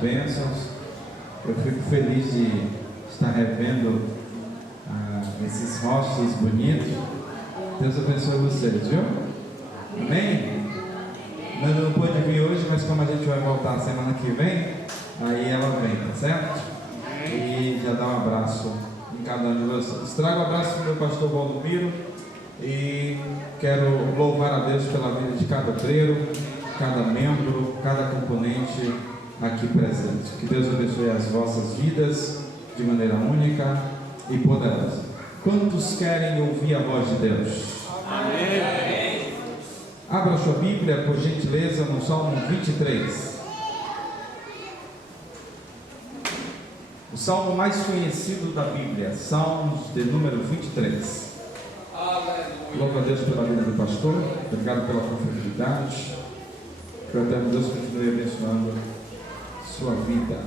bênçãos. Eu fico feliz de estar revendo esses rostos bonitos. Deus abençoe vocês, viu? Amém? Mas não pôde vir hoje, mas como a gente vai voltar semana que vem, aí ela vem, tá certo? E já dá um abraço em cada um de vocês. Trago um abraço para o meu pastor Valdomiro e quero louvar a Deus pela vida de cada obreiro, cada membro, cada componente aqui presente. Que Deus abençoe as vossas vidas de maneira única e poderosa. Quantos querem ouvir a voz de Deus? Amém. Abra sua Bíblia, por gentileza, no Salmo 23. O salmo mais conhecido da Bíblia, Salmos de número 23. Louvo a Deus pela vida do pastor, obrigado pela confiabilidade. Que o eterno Deus continue abençoando sua vida.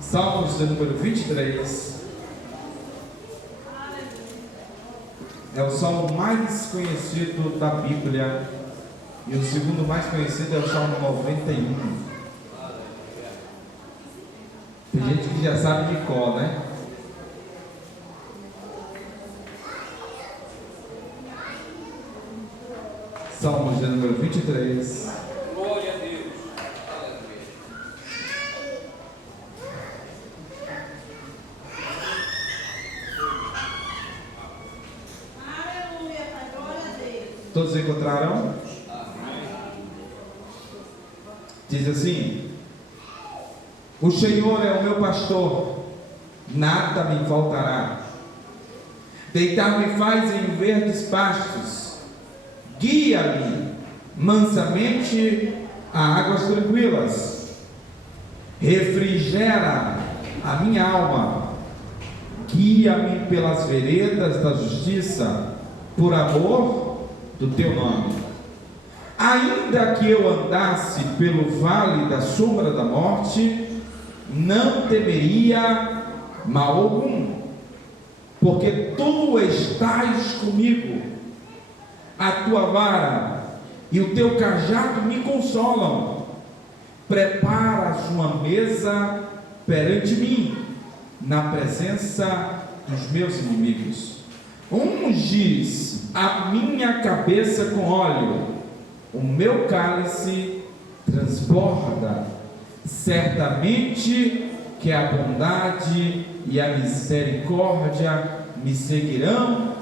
Salmos de número 23 é o salmo mais conhecido da Bíblia, e o segundo mais conhecido é o Salmo 91. Tem gente que já sabe de cor, né? Salmos de número 23. Glória a Deus. Aleluia, glória a Deus. Todos encontraram? Diz assim: o Senhor é o meu pastor, nada me faltará. Deitar-me faz em verdes pastos, guia-me mansamente a águas tranquilas, refrigera a minha alma, guia-me pelas veredas da justiça, por amor do teu nome. Ainda que eu andasse pelo vale da sombra da morte, não temeria mal algum, porque tu estás comigo. A tua vara e o teu cajado me consolam. Preparas uma mesa perante mim, na presença dos meus inimigos. Unges a minha cabeça com óleo, o meu cálice transborda. Certamente que a bondade e a misericórdia me seguirão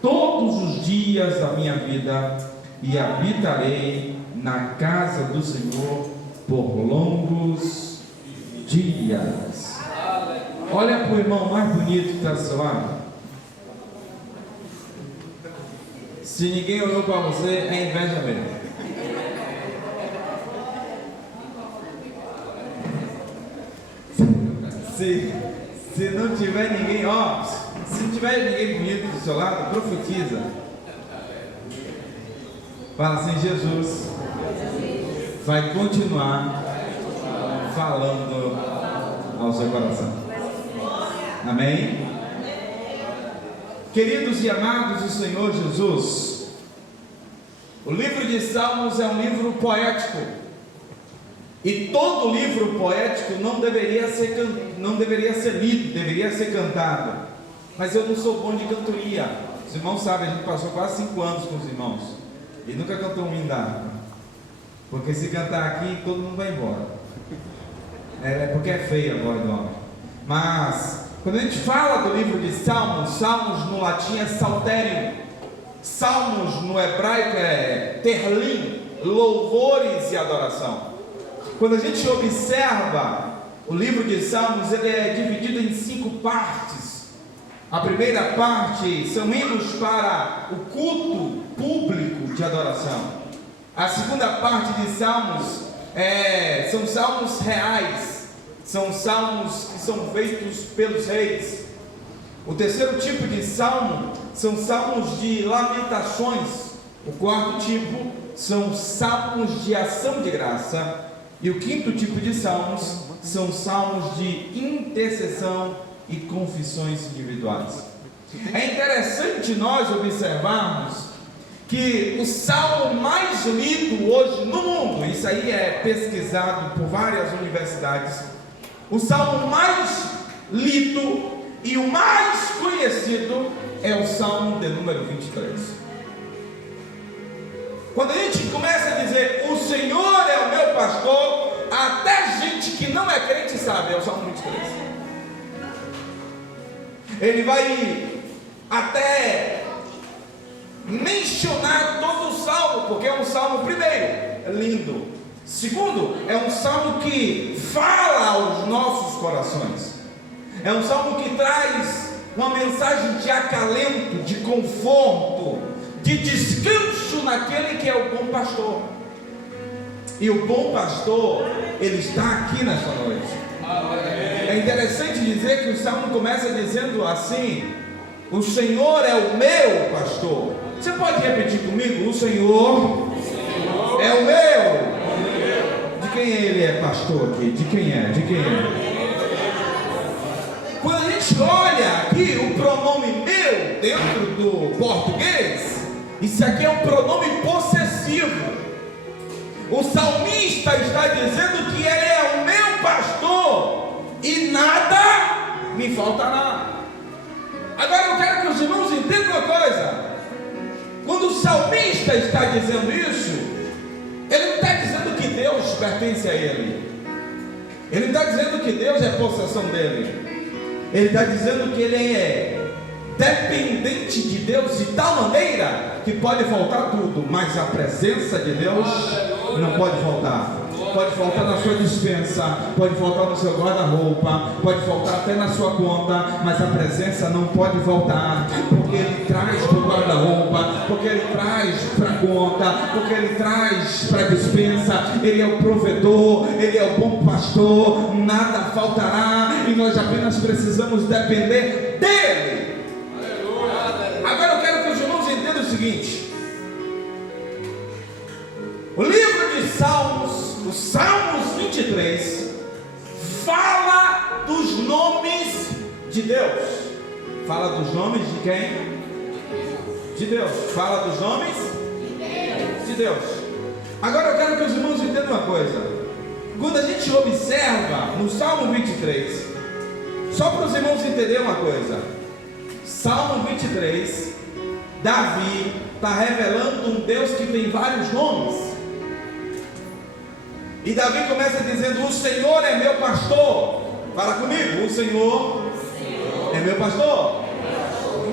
todos os dias da minha vida, e habitarei na casa do Senhor por longos dias. Olha para o irmão mais bonito que está ao seu lado. Se ninguém olhou para você, é inveja mesmo. Se não tiver ninguém, se não tiver ninguém bonito do seu lado, profetiza. Fala assim: Jesus vai continuar falando ao seu coração. Amém? Queridos e amados do Senhor Jesus, o livro de Salmos é um livro poético. E todo livro poético não deveria ser lido, deveria ser cantado. Mas eu não sou bom de cantoria. Os irmãos sabem, a gente passou quase 5 anos com os irmãos e nunca cantou um hino. Porque se cantar aqui, todo mundo vai embora. É porque é feia a voz do homem. Mas quando a gente fala do livro de Salmos, Salmos no latim é Psalterium, Salmos no hebraico é Terlim, louvores e adoração. Quando a gente observa o livro de Salmos, ele é dividido em 5 partes. A primeira parte são hinos para o culto público de adoração. A segunda parte de Salmos são salmos reais, são salmos que são feitos pelos reis. O terceiro tipo de salmo são salmos de lamentações. O quarto tipo são salmos de ação de graça. E o quinto tipo de salmos são salmos de intercessão e confissões individuais. É interessante nós observarmos que o salmo mais lido hoje no mundo, isso aí é pesquisado por várias universidades, o salmo mais lido e o mais conhecido é o salmo de número 23. Quando a gente começa a dizer, o Senhor é o meu pastor, até gente que não é crente sabe, é o salmo 23. Ele vai até mencionar todo o salmo, porque é um salmo, primeiro, é lindo. Segundo, é um salmo que fala aos nossos corações. É um salmo que traz uma mensagem de acalento, de conforto, de descanso naquele que é o bom pastor. E o bom pastor, ele está aqui nessa noite. É interessante dizer que o salmo começa dizendo assim: o Senhor é o meu pastor. Você pode repetir comigo? O Senhor é o meu. De quem ele é pastor aqui? De quem é? De quem é? Quando a gente olha aqui o pronome meu dentro do português, isso aqui é um pronome possessivo. O salmista está dizendo que ele é o meu pastor e nada me faltará. Agora eu quero que os irmãos entendam uma coisa. Quando o salmista está dizendo isso, ele não está dizendo que Deus pertence a ele. Ele não está dizendo que Deus é possessão dele. Ele está dizendo que ele é dependente de Deus de tal maneira que pode faltar tudo, mas a presença de Deus não pode faltar. Pode faltar na sua despensa, pode faltar no seu guarda-roupa, pode faltar até na sua conta, mas a presença não pode faltar, porque Ele traz para o guarda-roupa, porque Ele traz para a conta, porque Ele traz para a despensa. Ele é o provedor, Ele é o bom pastor, nada faltará, e nós apenas precisamos depender dEle. Agora eu quero que os irmãos entendam o seguinte: o livro de Salmos, o Salmos 23, fala dos nomes de Deus. Fala dos nomes de quem? De Deus. Fala dos nomes de Deus. Agora eu quero que os irmãos entendam uma coisa. Quando a gente observa no Salmo 23, só para os irmãos entenderem uma coisa, Salmo 23, Davi está revelando um Deus que tem vários nomes. E Davi começa dizendo: o Senhor é meu pastor. Fala comigo: o Senhor é meu pastor.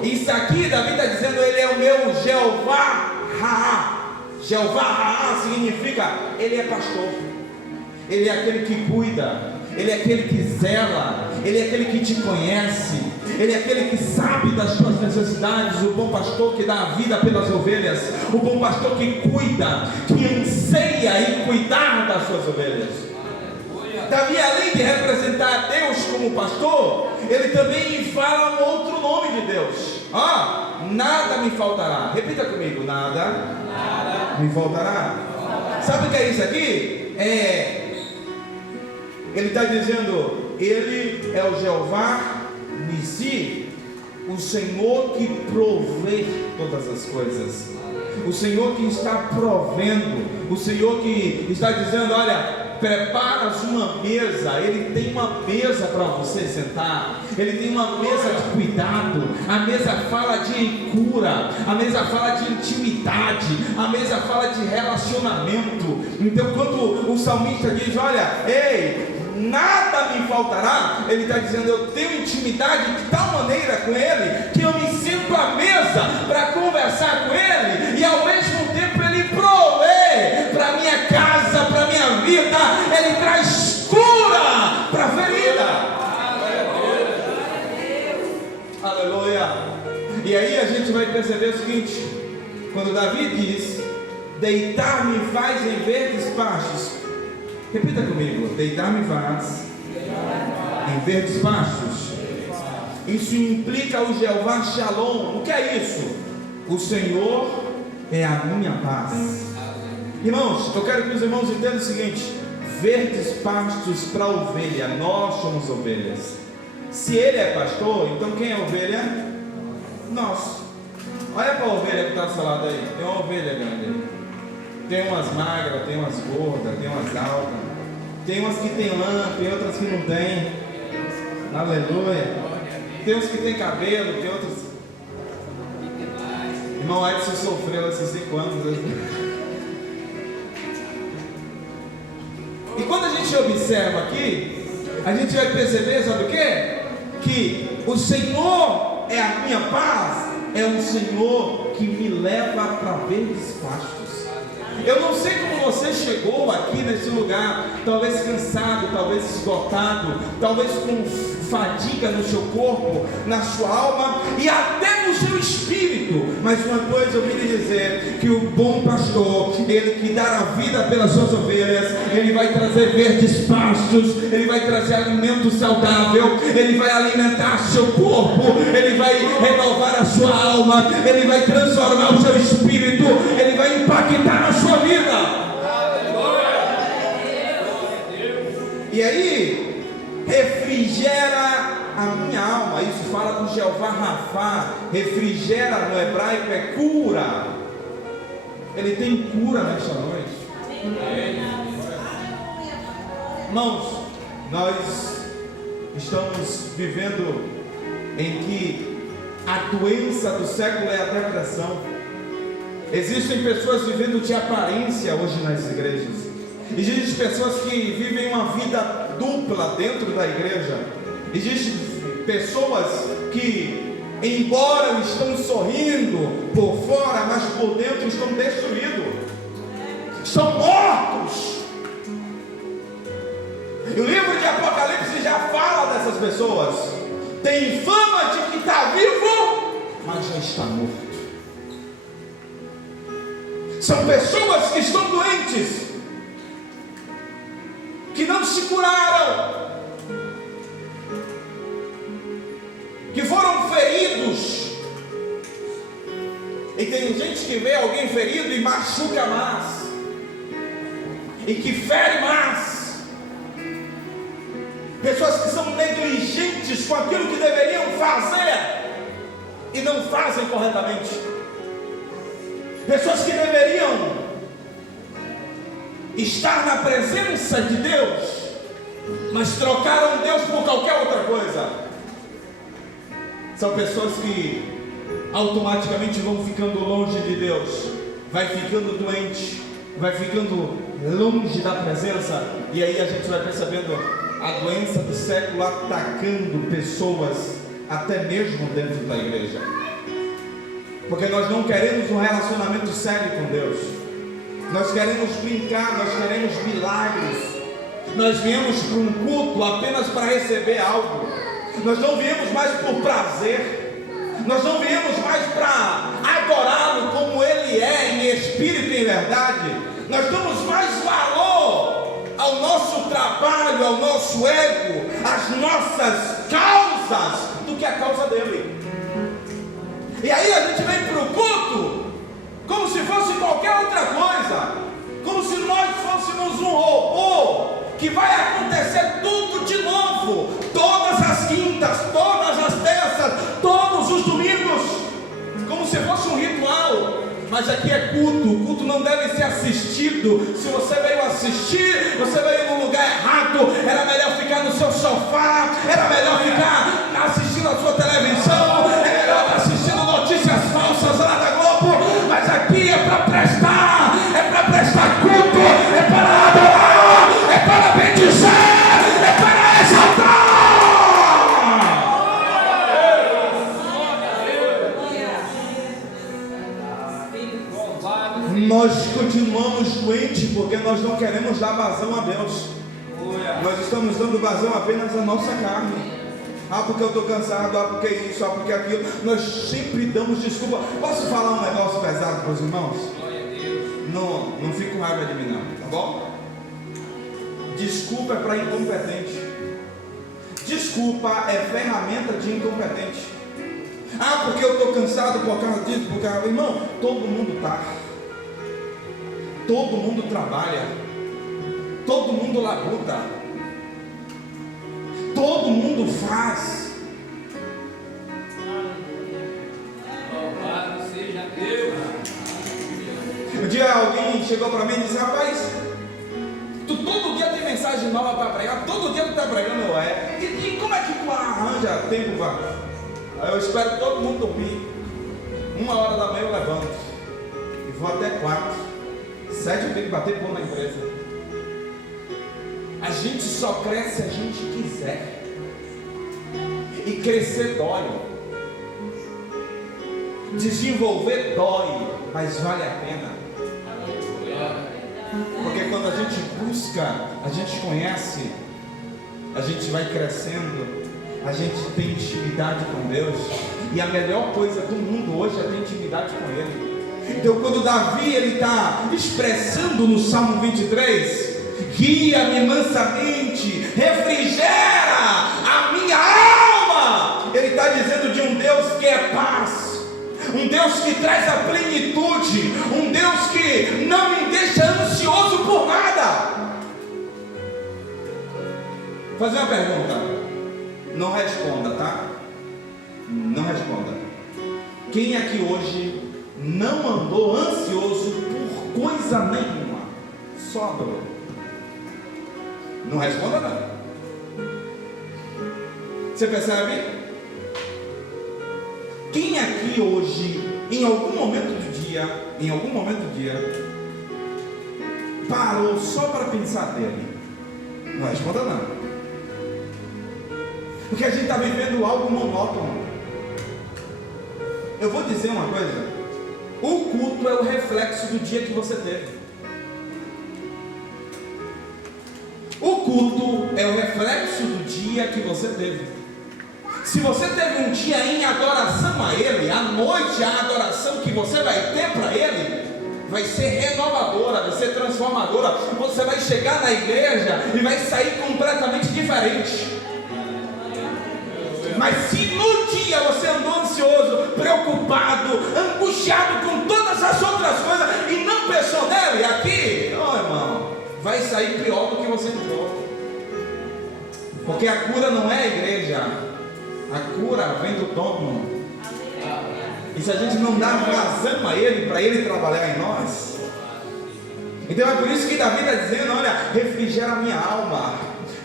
Isso aqui Davi está dizendo: ele é o meu Jeová Raá. Jeová Raá significa ele é pastor. Ele é aquele que cuida, ele é aquele que zela, ele é aquele que te conhece, ele é aquele que sabe das suas necessidades. O bom pastor que dá a vida pelas ovelhas, o bom pastor que cuida, que anseia em cuidar das suas ovelhas. Davi, além de representar Deus como pastor, ele também fala um outro nome de Deus. Nada me faltará. Repita comigo: nada me faltará. Sabe o que é isso aqui? Ele está dizendo: ele é o Jeová Nissi, o Senhor que provê todas as coisas, o Senhor que está provendo, o Senhor que está dizendo: olha, preparas uma mesa. Ele tem uma mesa para você sentar, ele tem uma mesa de cuidado. A mesa fala de cura, a mesa fala de intimidade, a mesa fala de relacionamento. Então quando o salmista diz: olha, ei, nada me faltará, ele está dizendo: eu tenho intimidade de tal maneira com ele, que eu me sinto à mesa para conversar com ele, e ao mesmo tempo ele provê para minha casa, para minha vida, ele traz cura para a ferida. Aleluia. E aí a gente vai perceber o seguinte: quando Davi diz: deitar-me faz em verdes pastos. Repita comigo: deitar-me faz em verdes pastos. Isso implica o Jeová Shalom. O que é isso? O Senhor é a minha paz. Irmãos, eu quero que os irmãos entendam o seguinte: verdes pastos para ovelha, nós somos ovelhas. Se ele é pastor, então quem é ovelha? Nós. Olha para a ovelha que está ao seu lado aí. Tem uma ovelha grande aí. Tem umas magras, tem umas gordas, tem umas altas. Tem umas que tem lã, tem outras que não tem. Aleluia. Tem uns que tem cabelo, tem outros. Irmão Edson sofreu esses 5 anos. E quando a gente observa aqui, a gente vai perceber, sabe o quê? Que o Senhor é a minha paz, é um Senhor que me leva para verdes pastos. Eu não sei como você chegou aqui nesse lugar, talvez cansado, talvez esgotado, talvez com fadiga no seu corpo, na sua alma e até no seu espírito. Mas uma coisa eu vim lhe dizer, que o bom pastor, ele que dá a vida pelas suas ovelhas, ele vai trazer verdes pastos, ele vai trazer alimento saudável, ele vai alimentar seu corpo, ele vai renovar a sua alma, ele vai transformar o seu espírito, ele vai impactar a sua vida. E aí, refrigera a minha alma. Isso fala do Jeová Rafá. Refrigera no hebraico é cura. Ele tem cura nesta noite. Irmãos, nós estamos vivendo em que a doença do século é a depressão. Existem pessoas vivendo de aparência hoje nas igrejas. Existem pessoas que vivem uma vida dupla dentro da igreja. Existem pessoas que, embora estão sorrindo por fora, mas por dentro estão destruídos, estão mortos. E o livro de Apocalipse já fala dessas pessoas. Tem fama de que está vivo, mas já está morto. São pessoas que estão doentes, que não se curaram, que foram feridos. E tem gente que vê alguém ferido e machuca mais, e que fere mais. Pessoas que são negligentes com aquilo que deveriam fazer e não fazem corretamente. Pessoas que deveriam estar na presença de Deus, mas trocaram Deus por qualquer outra coisa. São pessoas que automaticamente vão ficando longe de Deus, vai ficando doente, vai ficando longe da presença. E aí a gente vai percebendo a doença do século atacando pessoas, até mesmo dentro da igreja. Porque nós não queremos um relacionamento sério com Deus. Nós queremos brincar, nós queremos milagres. Nós viemos para um culto apenas para receber algo. Nós não viemos mais por prazer. Nós não viemos mais para adorá-lo como Ele é, em espírito e em verdade. Nós damos mais valor ao nosso trabalho, ao nosso ego, às nossas causas, do que a causa dele. E aí a gente vem para o culto como se fosse qualquer outra coisa, como se nós fôssemos um robô que vai acontecer tudo de novo, todas as quintas, todas as terças, todos os domingos, como se fosse um ritual. Mas aqui é culto. O culto não deve ser assistido. Se você veio assistir, você veio no lugar errado. Era melhor ficar no seu sofá, era melhor ficar assistindo a sua televisão, é melhor estar assistindo notícias falsas lá da Globo. Mas aqui é para prestar culto, é para adorar, é para bendizer, é para exaltar. Nós continuamos doentes porque nós não queremos dar vazão a Deus. Nós estamos dando vazão apenas à nossa carne. Ah, porque eu estou cansado, ah, porque isso, ah, porque aquilo. Nós sempre damos desculpa. Posso falar um negócio pesado para os irmãos? Não fico com raiva de mim não, tá bom? Desculpa é para incompetente. Desculpa é ferramenta de incompetente. Ah, porque eu estou cansado por causa disso, por causa... Irmão, todo mundo está. Todo mundo trabalha. Todo mundo labuta. Todo mundo faz. Louvado seja chegou para mim e disse: rapaz, tu todo dia tem mensagem nova para pregar, todo dia tu está pregando, eu e como é que tu arranja tempo, vá? Aí eu espero todo mundo dormir, 1h da manhã eu levanto, e vou até 4, 7 eu tenho que bater pão na empresa. A gente só cresce se a gente quiser, e crescer dói, desenvolver dói, mas vale a pena. Porque quando a gente busca, a gente conhece, a gente vai crescendo, a gente tem intimidade com Deus, e a melhor coisa do mundo hoje é ter intimidade com Ele. Então quando Davi está expressando no Salmo 23, guia-me mansamente, refrigera a minha alma, ele está dizendo de um Deus que é paz, um Deus que traz a plenitude, um Deus que não me deixa ansioso por nada. Vou fazer uma pergunta, não responda, tá? Não responda. Quem aqui hoje não andou ansioso por coisa nenhuma? Só dor. Não responda não. Você percebe? Quem aqui hoje, em algum momento do dia, parou só para pensar dele? Não responda não. Porque a gente está vivendo algo monótono. Eu vou dizer uma coisa: o culto é o reflexo do dia que você teve. O culto é o reflexo do dia que você teve. Se você teve um dia em adoração a Ele, à noite a adoração que você vai ter para Ele vai ser renovadora, vai ser transformadora. Você vai chegar na igreja e vai sair completamente diferente. Mas se no dia você andou ansioso, preocupado, angustiado com todas as outras coisas e não pensou nele, aqui, irmão, vai sair pior do que você entrou. Porque a cura não é a igreja, a cura vem do dono. E se a gente não dá vazão a Ele, para Ele trabalhar em nós, então é por isso que Davi está dizendo: olha, refrigera a minha alma.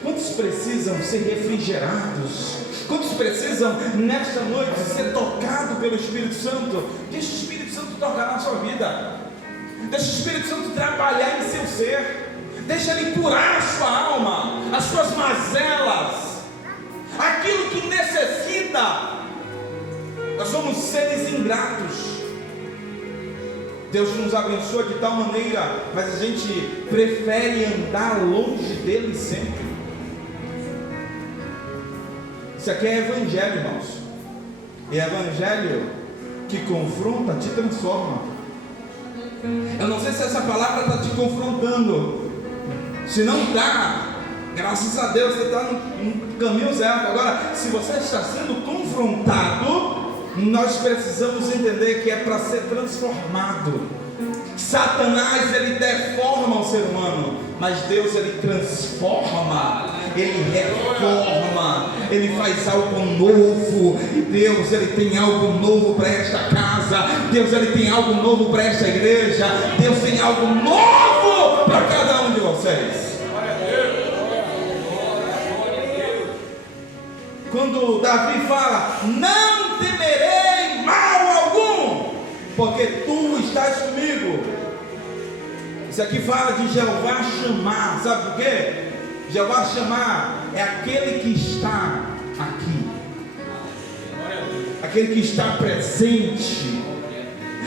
Quantos precisam ser refrigerados? Quantos precisam nesta noite ser tocados pelo Espírito Santo? Deixa o Espírito Santo tocar na sua vida, deixa o Espírito Santo trabalhar em seu ser, deixa Ele curar a sua alma, as suas mazelas, aquilo que necessita. Nós somos seres ingratos. Deus nos abençoa de tal maneira, mas a gente prefere andar longe dele sempre. Isso aqui é evangelho, irmãos. E evangelho que confronta, te transforma. Eu não sei se essa palavra está te confrontando. Se não está, graças a Deus, você está no caminho certo. Agora, se você está sendo confrontado, nós precisamos entender que é para ser transformado. Satanás, ele deforma o ser humano, mas Deus, ele transforma, ele reforma, ele faz algo novo. E Deus, ele tem algo novo para esta casa. Deus, ele tem algo novo para esta igreja. Deus tem algo novo para cada um de vocês. Quando Davi fala: não temerei mal algum, porque tu estás comigo. Isso aqui fala de Jeová chamar. Sabe por quê? Jeová chamar é aquele que está aqui, aquele que está presente,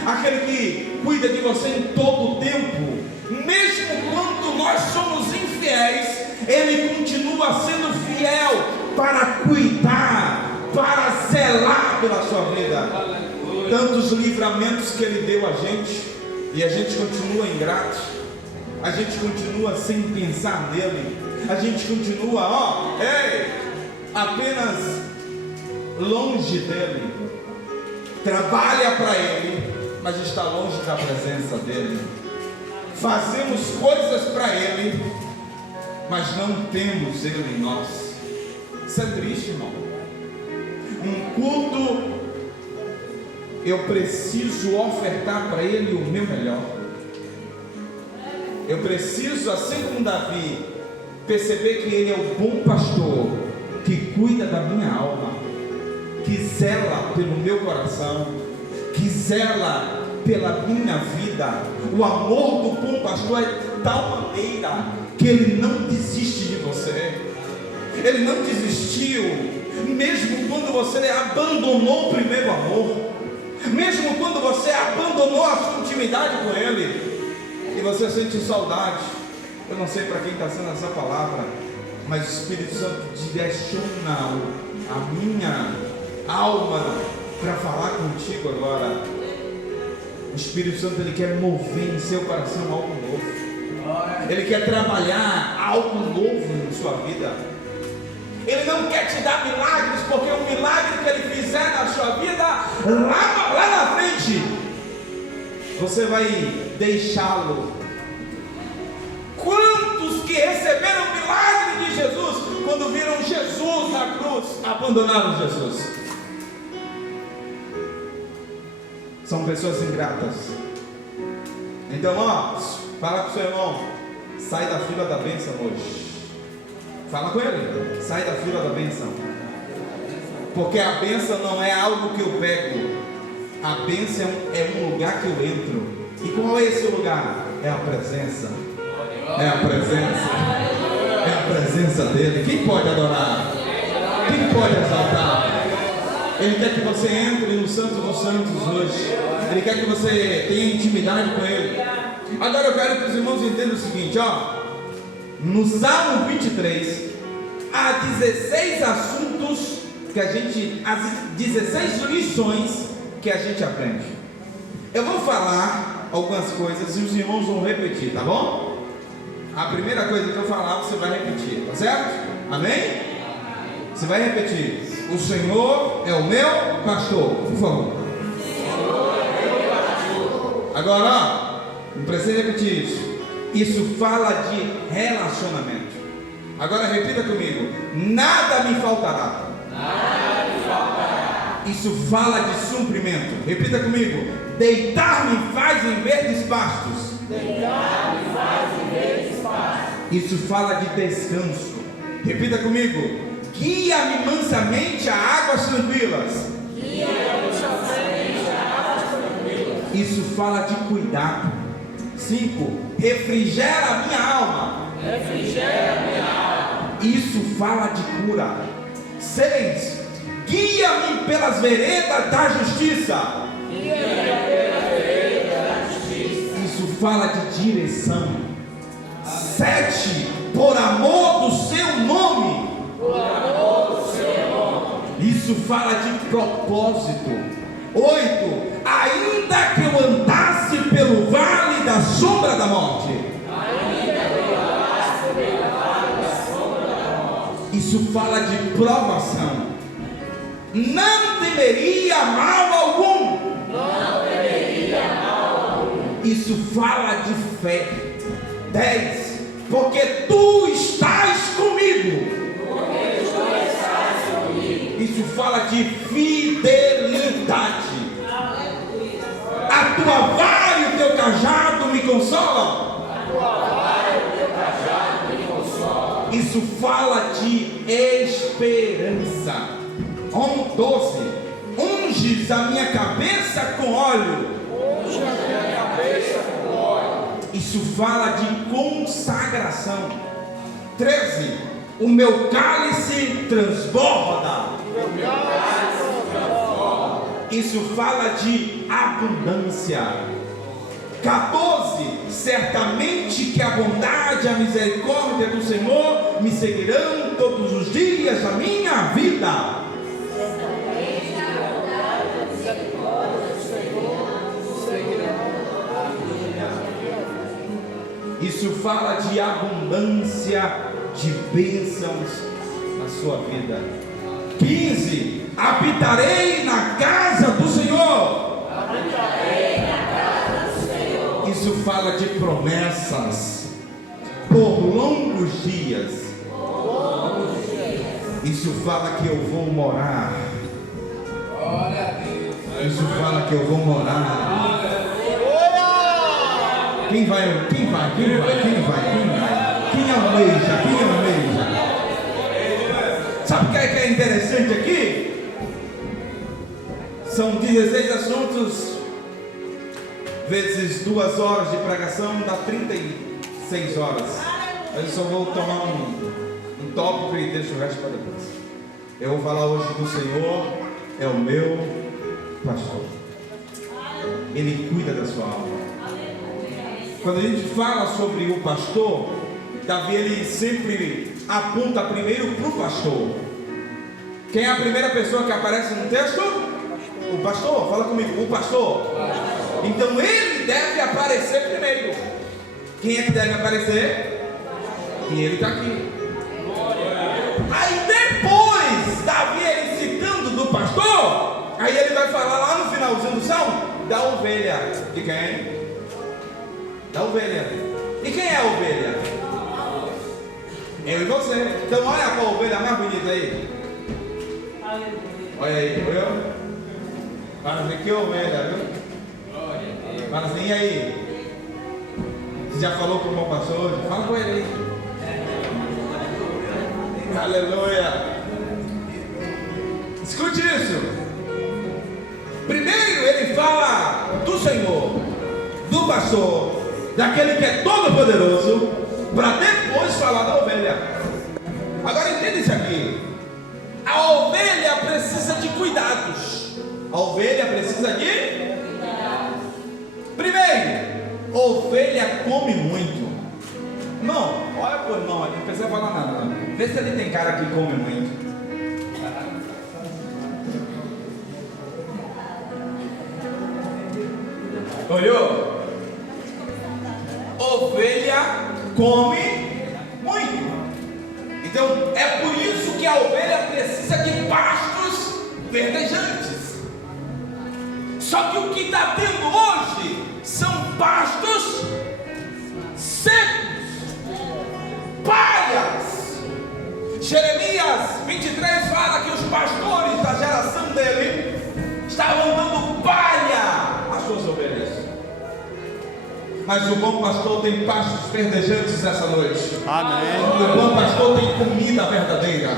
aquele que cuida de você em todo o tempo. Mesmo quando nós somos infiéis, Ele continua sendo fiel para cuidar, para zelar pela sua vida. Tantos livramentos que Ele deu a gente, e a gente continua ingrato, a gente continua sem pensar nele, a gente continua, apenas longe dele, trabalha para ele, mas está longe da presença dele. Fazemos coisas para ele, mas não temos ele em nós. Isso é triste, irmão. Um culto, eu preciso ofertar para ele o meu melhor. Eu preciso, assim como Davi, perceber que Ele é o bom pastor que cuida da minha alma, que zela pelo meu coração, que zela pela minha vida. O amor do bom pastor é de tal maneira que Ele não desiste de você. Ele não desistiu, mesmo quando você abandonou o primeiro amor, mesmo quando você abandonou a sua intimidade com Ele, e você sente saudade. Eu não sei para quem está sendo essa palavra, mas o Espírito Santo direciona a minha alma para falar contigo agora. O Espírito Santo, Ele quer mover em seu coração algo novo. Ele quer trabalhar algo novo em sua vida. Ele não quer te dar milagres, porque o milagre que Ele fizer na sua vida, lá na frente, você vai deixá-lo. Quantos que receberam o milagre de Jesus, quando viram Jesus na cruz, abandonaram Jesus? São pessoas ingratas. Então, fala com o seu irmão, sai da fila da bênção hoje. Fala com ele, sai da fila da bênção. Porque a bênção não é algo que eu pego. A bênção é um lugar que eu entro. E qual é esse lugar? É a presença. É a presença. É a presença dele. Quem pode adorar? Quem pode exaltar? Ele quer que você entre no Santo dos Santos hoje. Ele quer que você tenha intimidade com Ele. Agora eu quero que os irmãos entendam o seguinte, no Salmo 23, há 16 assuntos que a gente, as 16 lições que a gente aprende. Eu vou falar algumas coisas e os irmãos vão repetir, tá bom? A primeira coisa que eu falar, você vai repetir, tá certo? Amém? Você vai repetir: o Senhor é o meu pastor, por favor. Agora, não precisa repetir isso. Isso fala de relacionamento. Agora repita comigo: nada me faltará. Nada me faltará. Isso fala de suprimento. Repita comigo: deitar-me faz em verdes pastos. Deitar-me faz em verdes pastos. Isso fala de descanso. Repita comigo: guia-me mansamente a águas tranquilas. Guia-me mansamente a águas tranquilas. Isso fala de cuidado. 5. Refrigera a minha alma. Refrigera a minha alma. Isso fala de cura. 6. Guia-me pelas veredas da justiça. Guia-me pelas veredas da justiça. Isso fala de direção. 7. Por amor do seu nome. Por amor do seu nome. Isso fala de propósito. 8. Ainda que eu andasse pelo vale da sombra da morte. Isso fala de provação. Não temeria mal algum. Isso fala de fé. 10. Porque tu estás comigo. Isso fala de fidelidade. A tua vara e o teu cajado me consolam. Isso fala de esperança. 12. Unges a minha cabeça com óleo. Isso fala de consagração. 13. O meu cálice transborda. Isso fala de abundância. 14. Certamente que a bondade e a misericórdia do Senhor me seguirão todos os dias da minha vida. Certamente a bondade e a misericórdia do Senhor me seguirão todos os dias da minha vida. Isso fala de abundância de bênçãos na sua vida. 15. Habitarei na casa do Senhor. Habitarei na casa do Senhor. Isso fala de promessas por longos dias. Isso fala que eu vou morar. Isso fala que eu vou morar Quem vai? Quem almeja? Sabe o que é interessante aqui? São 16 assuntos, vezes 2 horas de pregação, dá 36 horas. Eu só vou tomar um tópico e deixo o resto para depois. Eu vou falar hoje do Senhor, é o meu pastor. Ele cuida da sua alma. Quando a gente fala sobre o pastor, Davi ele sempre aponta primeiro para o pastor. Quem é a primeira pessoa que aparece no texto? O pastor. Fala comigo, o pastor. Então ele deve aparecer primeiro. Quem é que deve aparecer? E ele está aqui. Aí depois, Davi ele citando do pastor, aí ele vai falar lá no finalzinho do salmo da ovelha. De quem? Da ovelha. E quem é a ovelha? Eu e você. Então olha qual ovelha mais bonita aí. Olha aí, viu? Fala assim, que ovelha, viu? Fala assim, e aí? Você já falou com o meu pastor hoje? Fala com ele aí. Aleluia. Escute isso. Primeiro ele fala do Senhor, do pastor, daquele que é todo poderoso, para depois falar da ovelha. Agora entenda isso aqui. A ovelha precisa de cuidados. A ovelha precisa de cuidados. Primeiro, ovelha come muito. Irmão, olha pro irmão aqui, não precisa falar nada não. Vê se ele tem cara que come muito. Olhou? Ovelha come muito. Então é por isso que a ovelha precisa de pastos verdejantes. Só que o que está tendo hoje são pastos secos, palhas. Jeremias 23 fala que os pastores da geração dele estavam dando palha às suas ovelhas. Mas o bom pastor tem pastos verdejantes essa noite. Amém. O bom pastor tem comida verdadeira.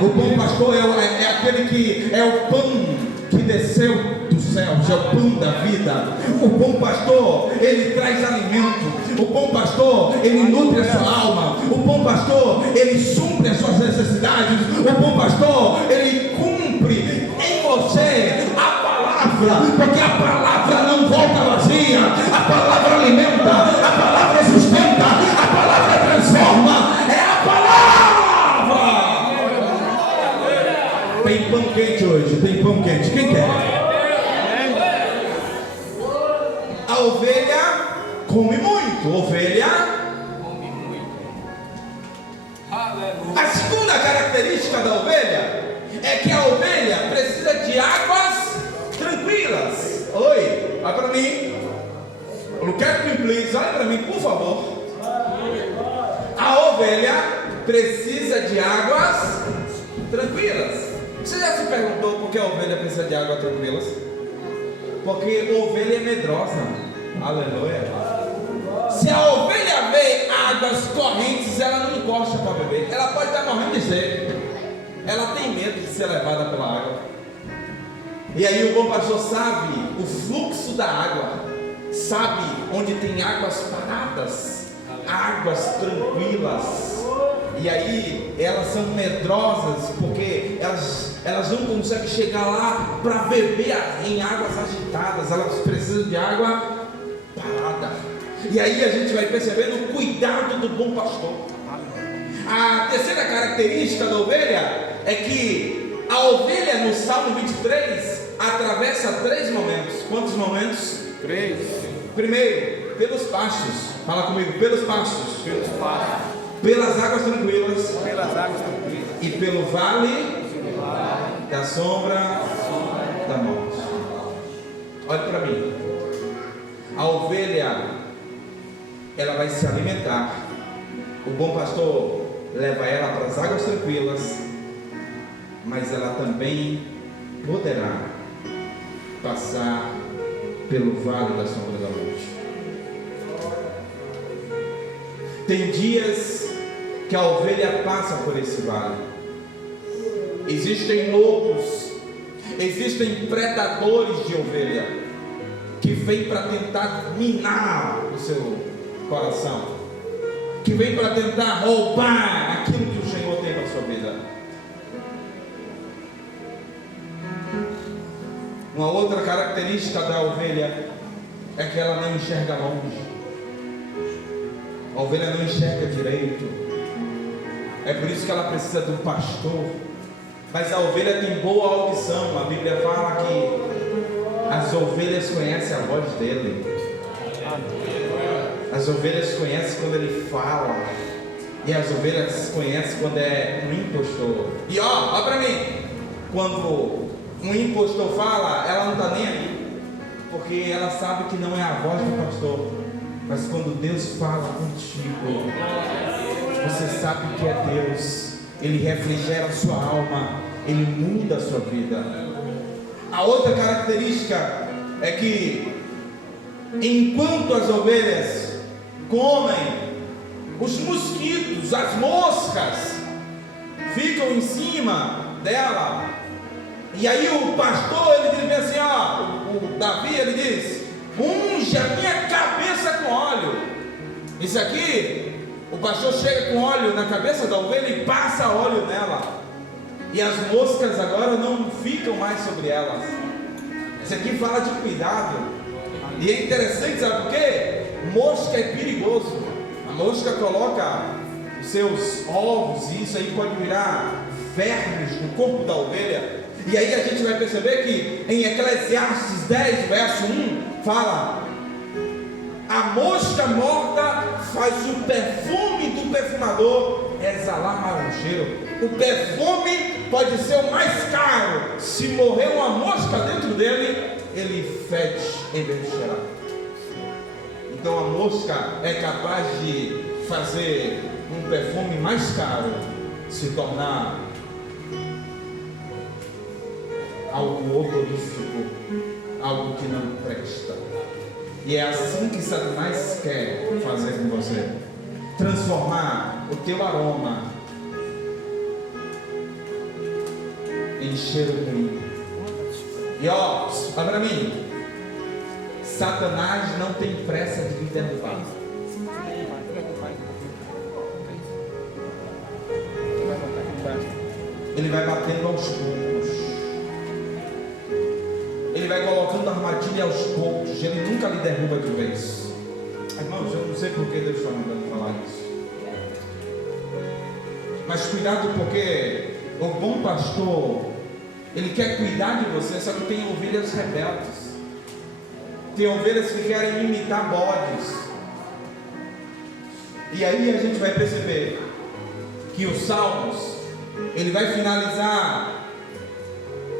O bom pastor é aquele que é o pão que desceu do céu, é o pão da vida. O bom pastor, ele traz alimento. O bom pastor, ele nutre a sua alma. O bom pastor, ele supre as suas necessidades. O bom pastor, ele cumpre em você a palavra, porque a palavra não volta vazia. A palavra alimenta, a palavra sustenta, a palavra transforma. É a palavra. Tem pão quente hoje, tem pão quente. Quem quer? A ovelha come muito. Ovelha come muito. A segunda característica da ovelha é que a ovelha precisa de águas tranquilas. Oi, olha para mim. Look at me, please. Olha para mim, por favor. A ovelha precisa de águas tranquilas. Você já se perguntou por que a ovelha precisa de águas tranquilas? Porque a ovelha é medrosa. Aleluia. Se a ovelha vê águas correntes, ela não encosta para beber. Ela pode estar morrendo de sede. Ela tem medo de ser levada pela água. E aí o bom pastor sabe o fluxo da água, sabe onde tem águas paradas, águas tranquilas. E aí elas são medrosas porque elas não conseguem chegar lá para beber em águas agitadas. Elas precisam de água parada. E aí a gente vai percebendo o cuidado do bom pastor. A terceira característica da ovelha é que a ovelha no Salmo 23 atravessa 3 momentos. Quantos momentos? 3. Primeiro, pelos pastos. Fala comigo, pelos pastos. Pelos pastos. Pelas águas tranquilas. Pelas águas tranquilas. E pelo vale da sombra da morte. Olhe para mim. A ovelha, ela vai se alimentar. O bom pastor leva ela para as águas tranquilas, mas ela também poderá passar pelo vale da sombra da morte. Tem dias que a ovelha passa por esse vale. Existem lobos, existem predadores de ovelha que vêm para tentar minar o seu coração, que vêm para tentar roubar aquilo que o Senhor tem para a sua vida. Uma outra característica da ovelha é que ela não enxerga longe. A ovelha não enxerga direito. É por isso que ela precisa de um pastor. Mas a ovelha tem boa audição. A Bíblia fala que as ovelhas conhecem a voz dele. As ovelhas conhecem quando ele fala. E as ovelhas conhecem quando é um impostor. E ó para mim, quando um impostor fala, ela não está nem aí, porque ela sabe que não é a voz do pastor. Mas quando Deus fala contigo, você sabe que é Deus. Ele refrigera a sua alma, ele muda a sua vida. A outra característica é que enquanto as ovelhas comem, os mosquitos, as moscas ficam em cima dela. E aí o pastor, ele diz assim, ó, o Davi, ele diz: unge a minha cabeça com óleo. Isso aqui, o pastor chega com óleo na cabeça da ovelha e passa óleo nela. E as moscas agora não ficam mais sobre elas. Isso aqui fala de cuidado. E é interessante, sabe por quê? Mosca é perigoso. A mosca coloca os seus ovos e isso aí pode virar vermes no corpo da ovelha. E aí a gente vai perceber que em Eclesiastes 10, verso 1, fala: a mosca morta faz o perfume do perfumador exalar mau cheiro. O perfume pode ser o mais caro. Se morrer uma mosca dentro dele, ele fede em vez de cheirar. Então a mosca é capaz de fazer um perfume mais caro se tornar algo horrorífico, algo que não presta. E é assim que Satanás quer fazer com você: transformar o teu aroma em cheiro ruim. E ó, olha para mim, Satanás não tem pressa de me derrubar. Ele vai batendo aos poucos. Ele vai colocando a armadilha aos poucos. Ele nunca lhe derruba de vez. Irmãos, eu não sei por que Deus está mandando falar isso. Mas cuidado, porque o bom pastor, ele quer cuidar de você, só que tem ovelhas rebeldes. Tem ovelhas que querem imitar bodes. E aí a gente vai perceber que os Salmos, ele vai finalizar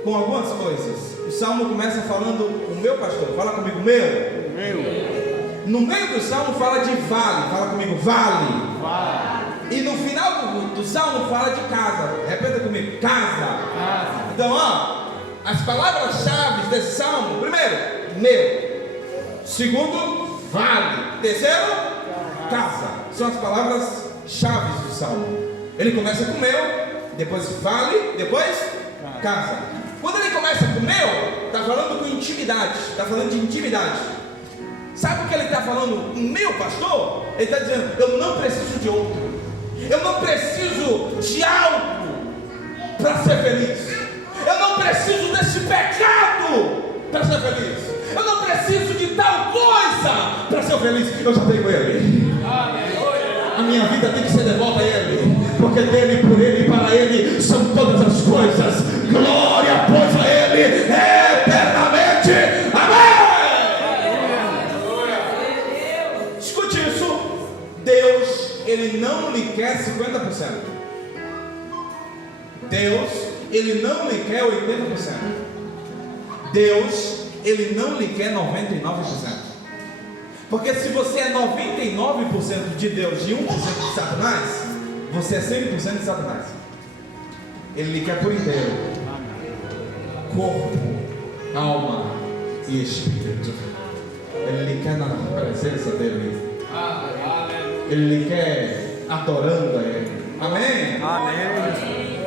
com algumas coisas. O Salmo começa falando: o meu pastor, fala comigo, meu. No meio do Salmo fala de vale, fala comigo, vale. E no final do Salmo fala de casa. Repita comigo, casa. Então, ó, as palavras-chave desse Salmo: primeiro, meu. Segundo, vale. Terceiro, casa. São as palavras-chave do Salmo. Ele começa com meu, depois vale, depois casa. Quando ele começa com meu, está falando com intimidade, está falando de intimidade. Sabe o que ele está falando? Meu pastor, ele está dizendo: eu não preciso de outro, eu não preciso de algo para ser feliz, eu não preciso desse pecado para ser feliz, eu não preciso de tal coisa para ser feliz. Eu já tenho ele. A minha vida tem que ser devota a ele, porque dele, por ele e para ele são todas as coisas. Glória, pois, a ele eternamente. Amém. Escute isso. Deus, ele não lhe quer 50%. Deus, ele não lhe quer 80%. Deus, ele não lhe quer 99%. Porque se você é 99% de Deus e 1% de Satanás, você é 100% de Satanás. Ele lhe quer por inteiro: corpo, alma e espírito. Ele lhe quer na presença dele. Ele lhe quer adorando a Ele. Amém? Amém.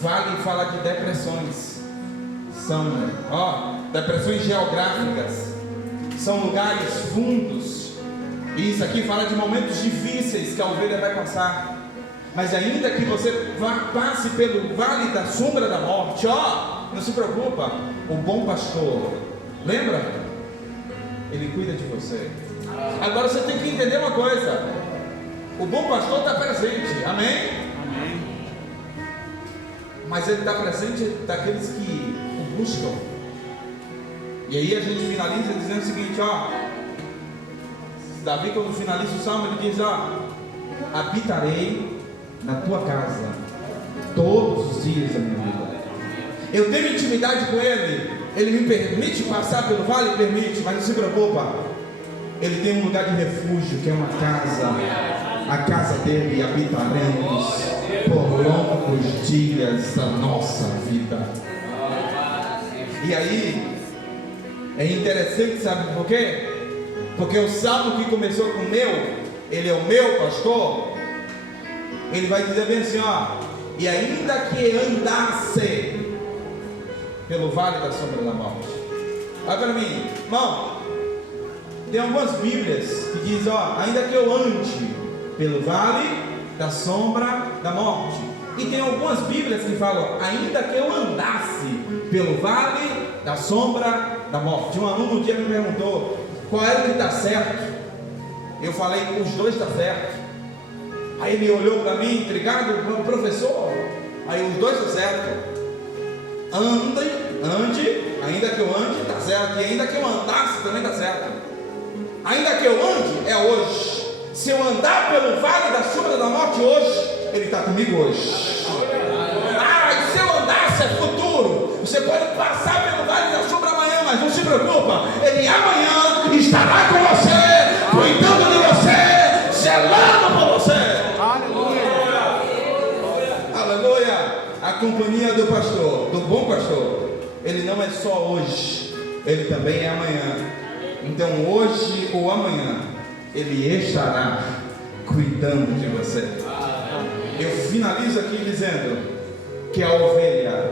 Vale fala de depressões. São, depressões geográficas. São lugares fundos. E isso aqui fala de momentos difíceis que a ovelha vai passar. Mas ainda que você passe pelo vale da sombra da morte, não se preocupa. O bom pastor, lembra? Ele cuida de você. Agora você tem que entender uma coisa. O bom pastor está presente. Amém? Amém. Mas ele está presente daqueles que o buscam. E aí a gente finaliza dizendo o seguinte, Davi, quando finaliza o salmo, ele diz, habitarei na tua casa todos os dias da minha vida. Eu tenho intimidade com Ele. Ele me permite passar pelo vale? Permite, mas não se preocupa. Ele tem um lugar de refúgio, que é uma casa. A casa dele habitaremos por longos dias da nossa vida. E aí é interessante, sabe por quê? Porque o salmo que começou com ele é o meu pastor. Ele vai dizer bem assim, e ainda que andasse pelo vale da sombra da morte. Olha para mim, irmão, tem algumas bíblias que dizem, ainda que eu ande pelo vale da sombra da morte. E tem algumas bíblias que falam, ainda que eu andasse pelo vale da sombra da morte. Um aluno um dia me perguntou qual era o que está certo. Eu falei, os dois estão certos. Aí ele olhou para mim, intrigado, professor. Aí os dois estão certos. Ande, ainda que eu ande, está certo. E ainda que eu andasse, também está certo. Ainda que eu ande, é hoje. Se eu andar pelo vale da sombra da morte hoje, Ele está comigo hoje. E se eu andasse é futuro. Você pode passar pelo vale da sombra amanhã, mas não se preocupa. Ele amanhã estará com você, cuidando de você, zelando por você. Aleluia. A companhia do pastor, do bom pastor, ele não é só hoje, ele também é amanhã. Então hoje ou amanhã Ele estará cuidando de você. Eu finalizo aqui dizendo que a ovelha,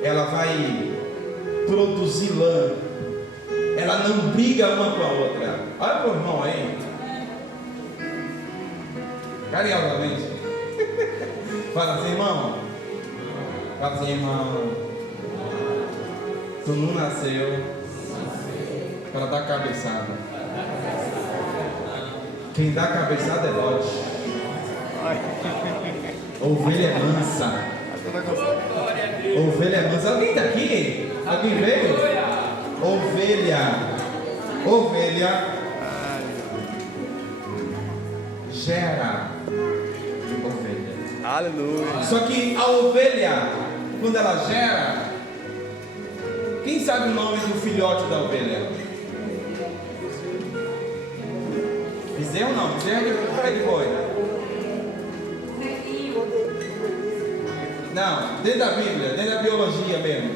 ela vai produzir lã. Ela não briga uma com a outra. Olha para o irmão aí, carinhosamente. Fala assim, irmão. Fala assim, irmão. Tu não nasceu para dar cabeçada. Quem dá cabeçada é Lote. Ovelha é mansa. Ovelha é mansa. Alguém está aqui? Alguém veio? Ovelha gera ovelha. Aleluia. Só que a ovelha, quando ela gera, quem sabe o nome do filhote da ovelha? Bezerro não, bezerro é de boi. Não, dentro da Bíblia, dentro da biologia mesmo.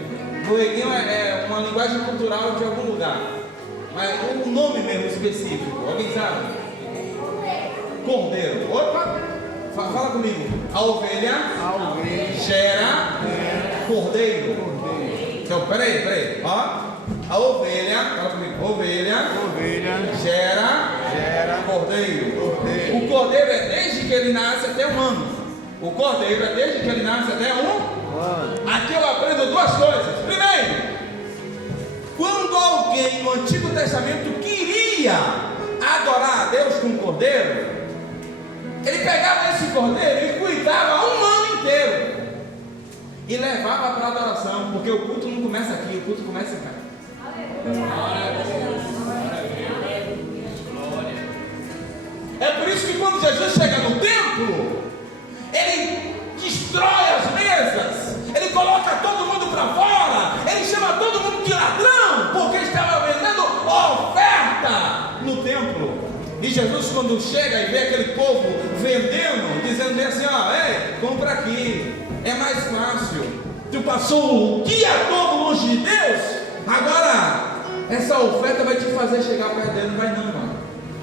Borreguinho é uma linguagem cultural de algum lugar. Mas um nome mesmo específico, alguém sabe? Cordeiro. Opa! Fala comigo. A ovelha gera cordeiro. Então, peraí. A ovelha, fala comigo. Ovelha gera cordeiro. O cordeiro é desde que ele nasce até um ano. O cordeiro é desde que ele nasce até um ano. Aqui eu aprendo duas coisas. Primeiro, quando alguém no Antigo Testamento queria adorar a Deus com um cordeiro, ele pegava esse cordeiro e cuidava um ano inteiro e levava para a adoração, porque o culto não começa aqui, o culto começa em casa. É por isso que quando Jesus chega no templo, Ele destrói as mesas, Ele coloca todo mundo para fora, Ele chama todo mundo de ladrão, porque estava vendendo oferta no templo. E Jesus, quando chega e vê aquele povo vendendo, dizendo bem assim, ei, compra aqui, é mais fácil. Tu passou o dia todo longe de Deus, agora essa oferta vai te fazer chegar perto dele. Não vai não, mano.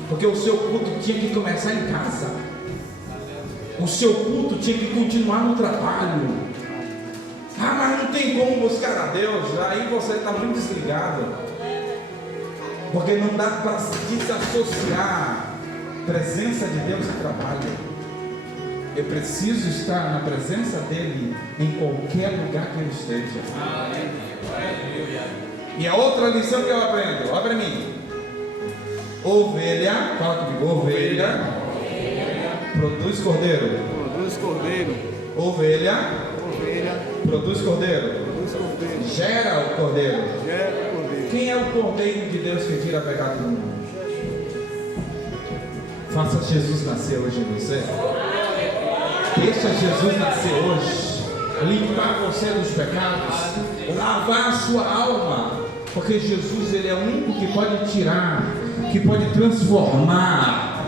Porque o seu culto tinha que começar em casa. O seu culto tinha que continuar no trabalho. Ah, mas não tem como buscar a Deus. Aí você está muito desligado. Porque não dá para desassociar presença de Deus e trabalho. Eu preciso estar na presença dEle em qualquer lugar que eu esteja. E a outra lição que eu aprendo, olha para mim. Ovelha, fala comigo, ovelha produz cordeiro. Produz cordeiro. Ovelha Ovelha. produz cordeiro. Produz cordeiro. Gera o cordeiro. Gera cordeiro. Quem é o cordeiro de Deus que tira pecado do mundo? Faça Jesus nascer hoje em você. Deixa Jesus nascer hoje, limpar você dos pecados, lavar a sua alma, porque Jesus ele é o único que pode tirar, que pode transformar,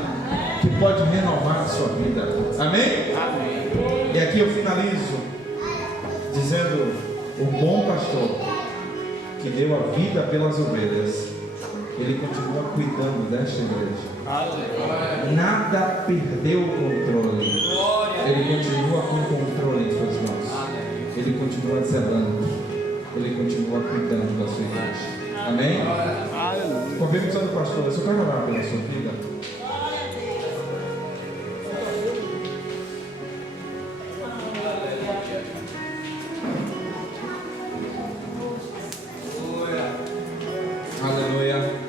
que pode renovar a sua vida. Amém? Amém. E aqui eu finalizo dizendo: o bom pastor que deu a vida pelas ovelhas, ele continua cuidando desta igreja. Nada perdeu o controle. Ele continua com o controle em suas mãos. Ele continua zelando. Ele continua cuidando da sua igreja. Amém? Aleluia. Com a permissão do pastor, eu só quero orar pela sua vida. Aleluia.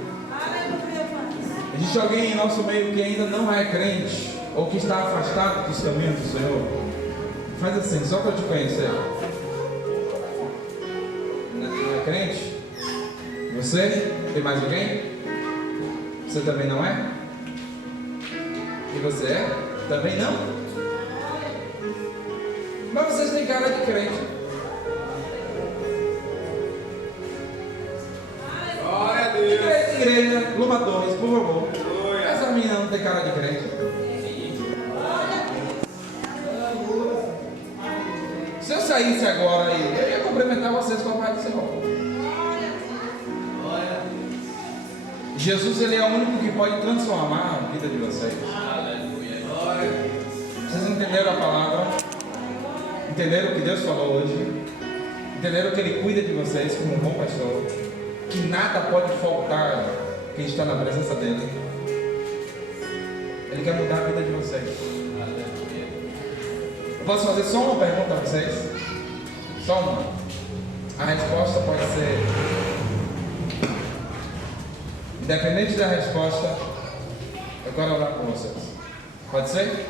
Existe alguém em nosso meio que ainda não é crente, ou que está afastado dos caminhos do Senhor? Faz assim, só para te conhecer. Não é crente? Você? Tem mais alguém? Você também não é? E você é? Também não? Mas vocês têm cara de crente. Glória a Deus. Igreja, louvadores, por favor. Essa menina não tem cara de crente. Se eu saísse agora aí, eu ia cumprimentar vocês com a paz do Senhor. Jesus ele é o único que pode transformar a vida de vocês. Vocês entenderam a palavra? Entenderam o que Deus falou hoje? Entenderam que Ele cuida de vocês como um bom pastor? Que nada pode faltar quem está na presença dEle. Ele quer mudar a vida de vocês. Eu posso fazer só uma pergunta a vocês? Só uma. A resposta pode ser... Independente da resposta, eu quero orar por vocês. Pode ser?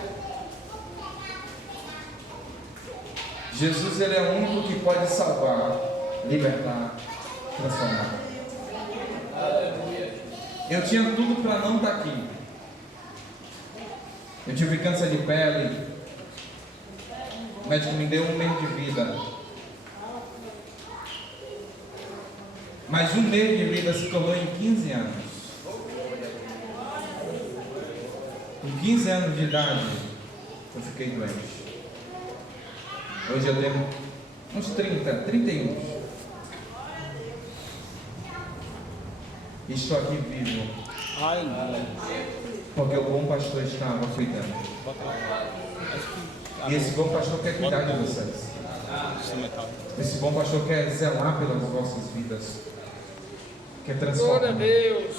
Jesus ele é o único que pode salvar, libertar, transformar. Eu tinha tudo para não estar aqui. Eu tive câncer de pele. O médico me deu 1 mês de vida. Mas 1 mês de vida se tornou em 15 anos. Com 15 anos de idade, eu fiquei doente. Hoje eu tenho uns 31. E estou aqui vivo. Aleluia. Porque o bom pastor estava cuidando. E esse bom pastor quer cuidar de vocês. Esse bom pastor quer zelar pelas vossas vidas. Quer transformar. Glória a Deus.